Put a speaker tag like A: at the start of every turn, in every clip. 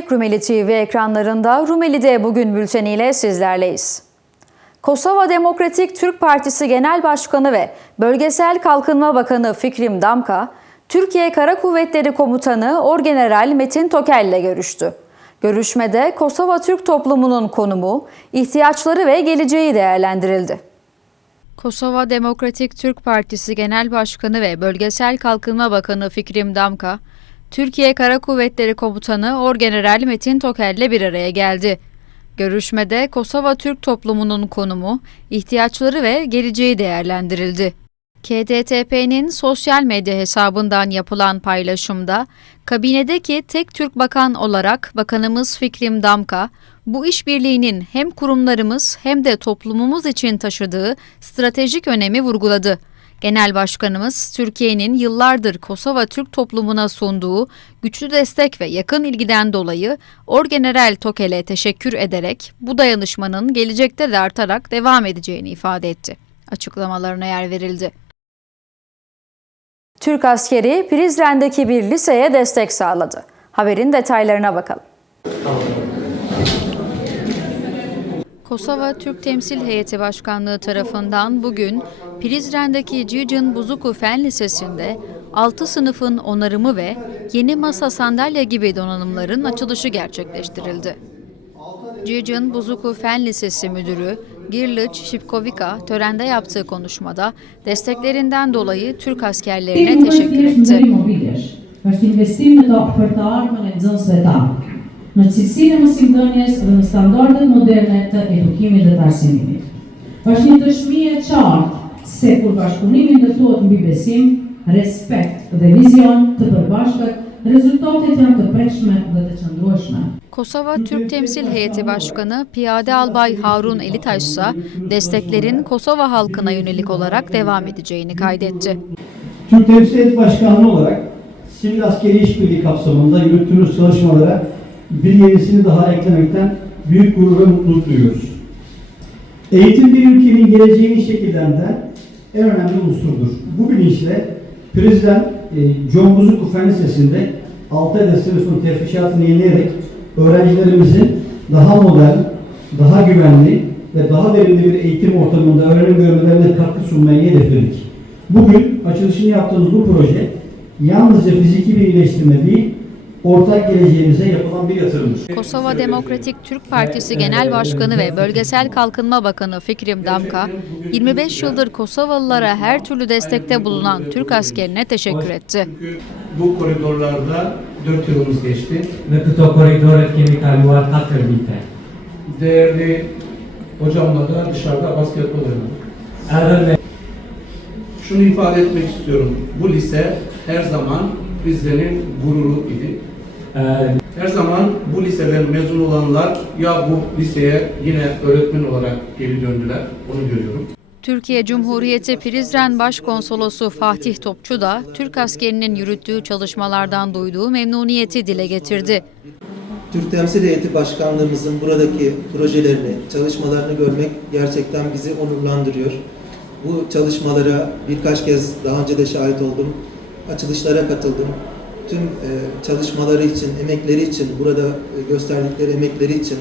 A: Gerçek Rumeli TV ekranlarında Rumeli'de bugün bülteniyle sizlerleyiz. Kosova Demokratik Türk Partisi Genel Başkanı ve Bölgesel Kalkınma Bakanı Fikrim Damka, Türkiye Kara Kuvvetleri Komutanı Orgeneral Metin Tokel ile görüştü. Görüşmede Kosova Türk toplumunun konumu, ihtiyaçları ve geleceği değerlendirildi. Kosova Demokratik Türk Partisi Genel Başkanı ve Bölgesel Kalkınma Bakanı Fikrim Damka, Türkiye Kara Kuvvetleri Komutanı Orgeneral Metin Tokel ile bir araya geldi. Görüşmede Kosova Türk toplumunun konumu, ihtiyaçları ve geleceği değerlendirildi. KDTP'nin sosyal medya hesabından yapılan paylaşımda, kabinedeki tek Türk bakan olarak Bakanımız Fikrim Damka, bu işbirliğinin hem kurumlarımız hem de toplumumuz için taşıdığı stratejik önemi vurguladı. Genel Başkanımız Türkiye'nin yıllardır Kosova Türk toplumuna sunduğu güçlü destek ve yakın ilgiden dolayı Orgeneral Tokel'e teşekkür ederek bu dayanışmanın gelecekte de artarak devam edeceğini ifade etti. Açıklamalarına yer verildi. Türk askeri Prizren'deki bir liseye destek sağladı. Haberin detaylarına bakalım. Kosova Türk Temsil Heyeti Başkanlığı tarafından bugün Prizren'deki Cicin Buzuku Fen Lisesi'nde 6 sınıfın onarımı ve yeni masa sandalye gibi donanımların açılışı gerçekleştirildi. Cicin Buzuku Fen Lisesi Müdürü Girliç Şipkovika törende yaptığı konuşmada desteklerinden dolayı Türk askerlerine teşekkür etti.
B: Në e cilësinë e mësimdhënies dhe në standardet moderne të edukimit dhe të arsimimit. Është një dëshmi e qartë se kur bashkëpunimi ndërtohet mbi besim, respekt dhe vizion të përbashkët, rezultatet janë të prekshme dhe të qëndrueshme.
A: Kosova Türk Temsil Heyeti Başkanı Piyade Albay Harun Elitaş ise desteklerin Kosova halkına yönelik olarak devam edeceğini kaydetti.
C: Türk Temsil Heyeti Başkanlığı olarak sivil askeri işbirliği kapsamında yürüttüğümüz çalışmalara bir yenisini daha eklemekten büyük gurur ve mutluluk duyuyoruz. Eğitim bir ülkenin geleceğini şekillendiren en önemli unsurdur. Bu bilinçle Prezident e, John Buzuku Fen Lisesi'nde 6 ayda sınıfın tefrişatını yenileyerek öğrencilerimizin daha modern, daha güvenli ve daha verimli bir eğitim ortamında öğrenim görmelerine katkı sunmayı hedefledik. Bugün açılışını yaptığımız bu proje yalnızca fiziki bir iyileştirme değil, ortak geleceğimize yapılan bir yatırımdır.
A: Kosova Demokratik Türk Partisi Genel Başkanı ve Bölgesel Kalkınma Bakanı Fikrim Damka, 25 yıldır Kosovalılara her türlü destekte bulunan Türk askerine teşekkür etti.
D: Bu koridorlarda 4 yılımız geçti.
E: Në këto korridoret kemi kaluar 4 vite.
D: Değerli hocamla da dışarıda basketbol oynadık. Şunu ifade etmek istiyorum. Bu lise her zaman Rize'nin gururu idi.
E: E,
D: Her zaman bu liseden mezun olanlar ya bu liseye yine öğretmen olarak geri döndüler. Onu görüyorum.
A: Türkiye Cumhuriyeti Prizren Başkonsolosu Fatih Topçu da Türk askerinin yürüttüğü çalışmalardan duyduğu memnuniyeti dile getirdi.
F: Türk Temsil Heyeti Başkanlığımızın buradaki projelerini, çalışmalarını görmek gerçekten bizi onurlandırıyor. Bu çalışmalara birkaç kez daha önce de şahit oldum. Açılışlara katıldım. Tüm e, çalışmaları için, emekleri için, burada e, gösterdikleri emekleri için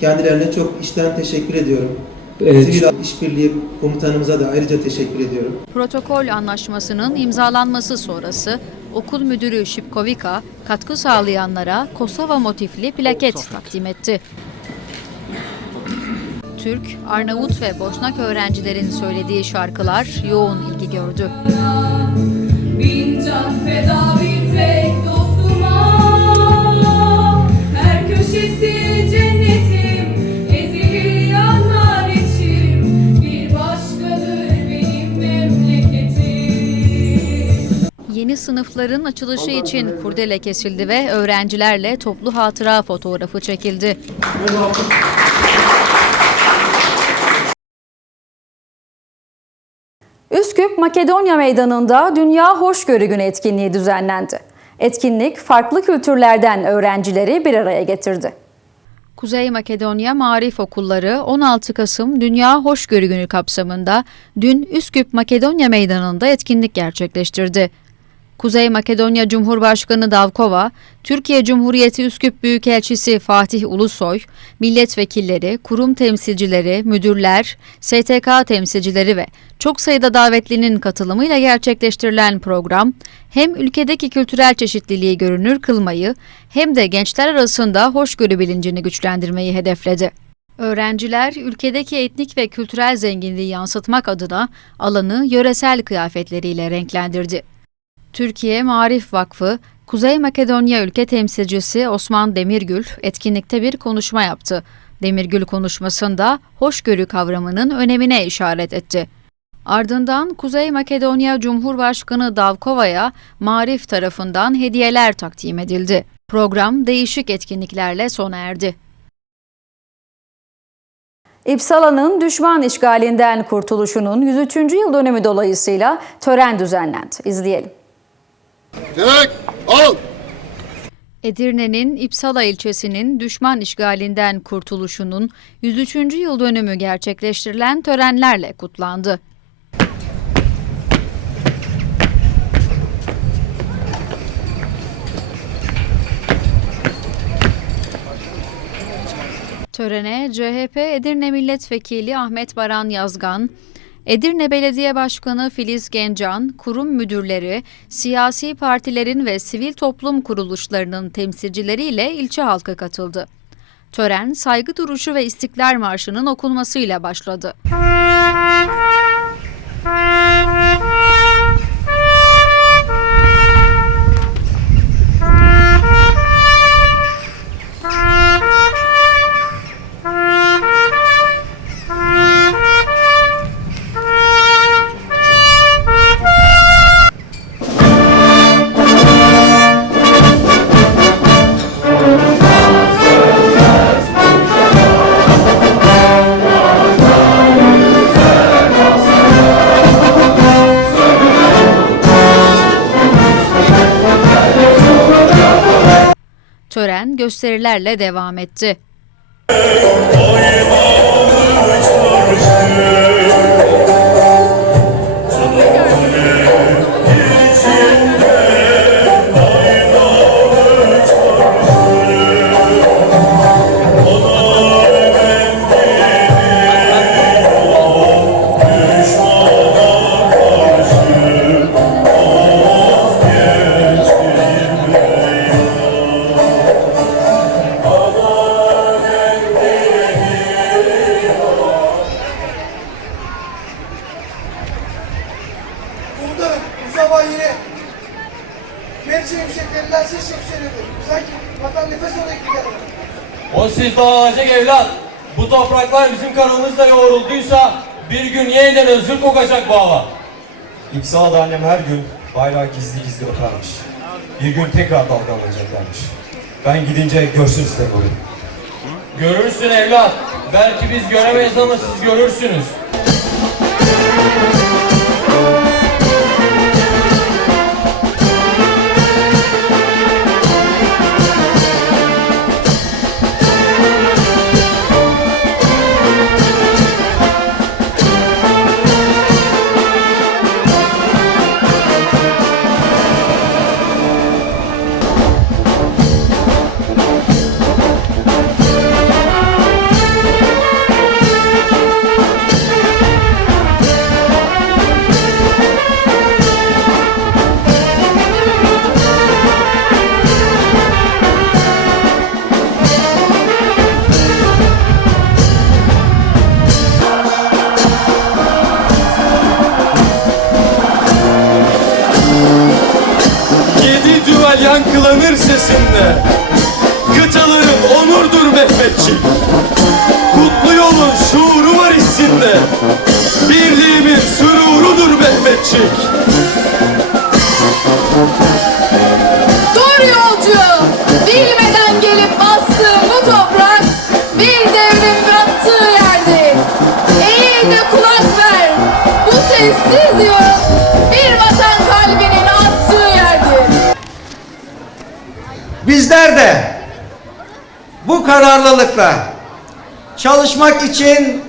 F: kendilerine çok içten teşekkür ediyorum.
E: Evet.
F: Sivil İşbirliği Komutanımıza da ayrıca teşekkür ediyorum.
A: Protokol anlaşmasının imzalanması sonrası okul müdürü Şipkovika katkı sağlayanlara Kosova motifli plaket takdim etti. Türk, Arnavut ve Boşnak öğrencilerin söylediği şarkılar yoğun ilgi gördü.
G: Bin can feda bir
A: sınıfların açılışı için kurdele kesildi ve öğrencilerle toplu hatıra fotoğrafı çekildi. Üsküp Makedonya Meydanı'nda Dünya Hoşgörü Günü etkinliği düzenlendi. Etkinlik farklı kültürlerden öğrencileri bir araya getirdi. Kuzey Makedonya Marif Okulları 16 Kasım Dünya Hoşgörü Günü kapsamında dün Üsküp Makedonya Meydanı'nda etkinlik gerçekleştirdi. Kuzey Makedonya Cumhurbaşkanı Davkova, Türkiye Cumhuriyeti Üsküp Büyükelçisi Fatih Ulusoy, milletvekilleri, kurum temsilcileri, müdürler, STK temsilcileri ve çok sayıda davetlinin katılımıyla gerçekleştirilen program, hem ülkedeki kültürel çeşitliliği görünür kılmayı hem de gençler arasında hoşgörü bilincini güçlendirmeyi hedefledi. Öğrenciler ülkedeki etnik ve kültürel zenginliği yansıtmak adına alanı yöresel kıyafetleriyle renklendirdi. Türkiye Marif Vakfı, Kuzey Makedonya ülke temsilcisi Osman Demirgül etkinlikte bir konuşma yaptı. Demirgül konuşmasında hoşgörü kavramının önemine işaret etti. Ardından Kuzey Makedonya Cumhurbaşkanı Davkova'ya Marif tarafından hediyeler takdim edildi. Program değişik etkinliklerle sona erdi. İpsala'nın düşman işgalinden kurtuluşunun 103. yıl dönümü dolayısıyla tören düzenlendi. İzleyelim.
H: Direkt al.
A: Edirne'nin İpsala ilçesinin düşman işgalinden kurtuluşunun 103. yıl dönümü gerçekleştirilen törenlerle kutlandı. Törene CHP Edirne Milletvekili Ahmet Baran Yazgan, Edirne Belediye Başkanı Filiz Gencan, kurum müdürleri, siyasi partilerin ve sivil toplum kuruluşlarının temsilcileriyle ilçe halkı katıldı. Tören, saygı duruşu ve İstiklal Marşı'nın okunmasıyla başladı. Tören gösterilerle devam etti.
I: Komutanım bu sabah yine Mevzi yükseklerinden ses yükseliyordu. Sanki vatan nefes alıyor gibi geldi.
J: O siz doğacak evlat. Bu topraklar bizim kanımızla yoğrulduysa bir gün yeniden özgür kokacak bu hava.
K: İpsala'da annem her gün bayrağı gizli gizli öpermiş. Bir gün tekrar dalgalanacaklarmış. Ben gidince görsün de bunu.
J: Görürsün evlat. Belki biz göremeyiz ama siz görürsünüz.
K: Sesinde. Kıtaların onurdur Mehmetçik. Kutlu yolun şuuru var hissinde. Birliğimin sururudur Mehmetçik.
L: Bu kararlılıkla çalışmak için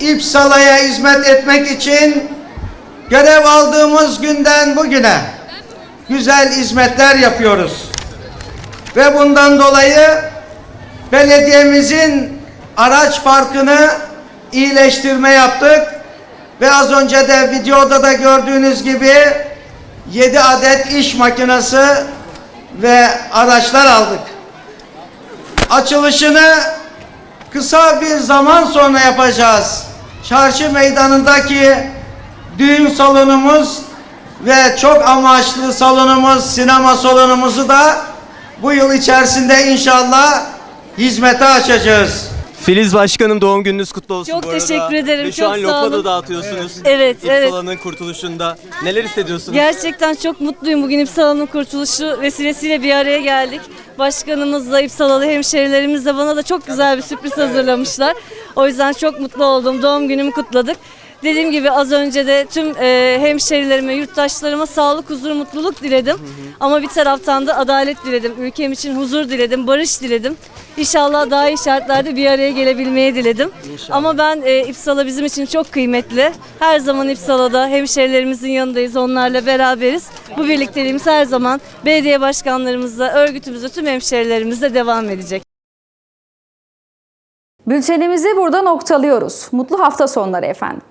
L: İpsala'ya hizmet etmek için görev aldığımız günden bugüne güzel hizmetler yapıyoruz. Ve bundan dolayı belediyemizin araç parkını iyileştirme yaptık. Ve az önce de videoda da gördüğünüz gibi 7 adet iş makinesi ve araçlar aldık. Açılışını kısa bir zaman sonra yapacağız. Çarşı meydanındaki düğün salonumuz ve çok amaçlı salonumuz, sinema salonumuzu da bu yıl içerisinde inşallah hizmete açacağız.
M: Filiz Başkanım doğum gününüz kutlu olsun
N: Çok
M: bu arada.
N: teşekkür ederim,
M: Ve şu
N: çok
M: an
N: sağ
M: lokma da
N: olun.
M: dağıtıyorsunuz.
N: Evet, evet.
M: İpsala'nın kurtuluşunda. Neler hissediyorsunuz?
N: Gerçekten çok mutluyum. Bugün İpsala'nın kurtuluşu vesilesiyle bir araya geldik. Başkanımızla, İpsalalı hemşehrilerimizle bana da çok güzel bir sürpriz hazırlamışlar. O yüzden çok mutlu oldum. Doğum günümü kutladık. Dediğim gibi az önce de tüm e, hemşehrilerime, yurttaşlarıma sağlık, huzur, mutluluk diledim. Ama bir taraftan da adalet diledim. Ülkem için huzur diledim, barış diledim. İnşallah daha iyi şartlarda bir araya gelebilmeyi diledim. Ama ben e, İpsala bizim için çok kıymetli. Her zaman İpsala'da hemşehrilerimizin yanındayız, onlarla beraberiz. Bu birlikteliğimiz her zaman belediye başkanlarımızla, örgütümüzle, tüm hemşehrilerimizle devam edecek.
A: Bültenimizi burada noktalıyoruz. Mutlu hafta sonları efendim.